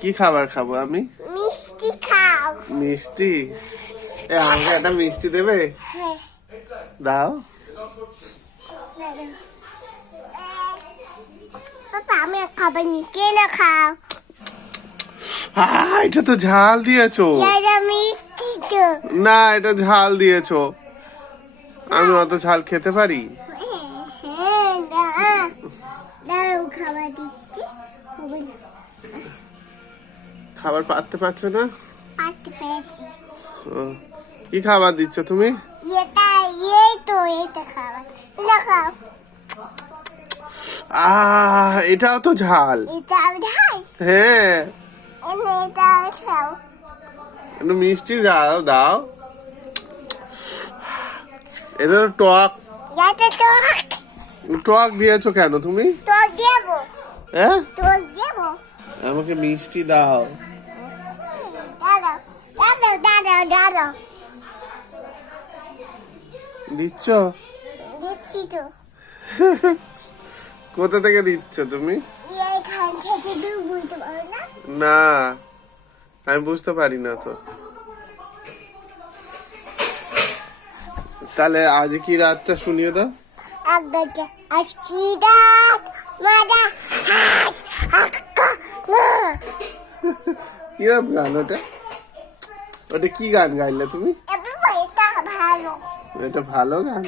কি খাবার খাবো আমি? মিষ্টি খাও। মিষ্টি? আমাকে একটা মিষ্টি দেবে? দাও। পাপা আমি খাবার মিষ্টি না খাও। এটা তো ঝাল দিয়েছো। এটা মিষ্টি তো। না, এটা ঝাল দিয়েছো। আমি অত ঝাল খেতে পারি? দাঁড়াও খাবার দিচ্ছি। খাবার পাততে পারছো না? পাততে পেরেছি। কি খাবার দিচ্ছ তুমি? এটা খাবার। এটা খাও। এটাও তো ঝাল। এটাও ঝাল? হ্যাঁ। এটাও খাও। একটু মিষ্টি দাও। এটা টক। টক দিয়েছো কেন তুমি? টক দেবো। হ্যাঁ, টক দেবো। আমাকে মিষ্টি দাও। দাঁড়াও। দিচ্ছ? দিচ্ছি তো। কোথা থেকে দিচ্ছ তুমি? এখান থেকে তুমি বুঝতে পারো না? না, আমি বুঝতে পারি না তো। তাহলে আজ কি রাতটা শুনিয়ে দাও। কিরম গান ওটা? ওটা কি গান গাইলে তুমি? এটা ভালো। এটা ভালো গান।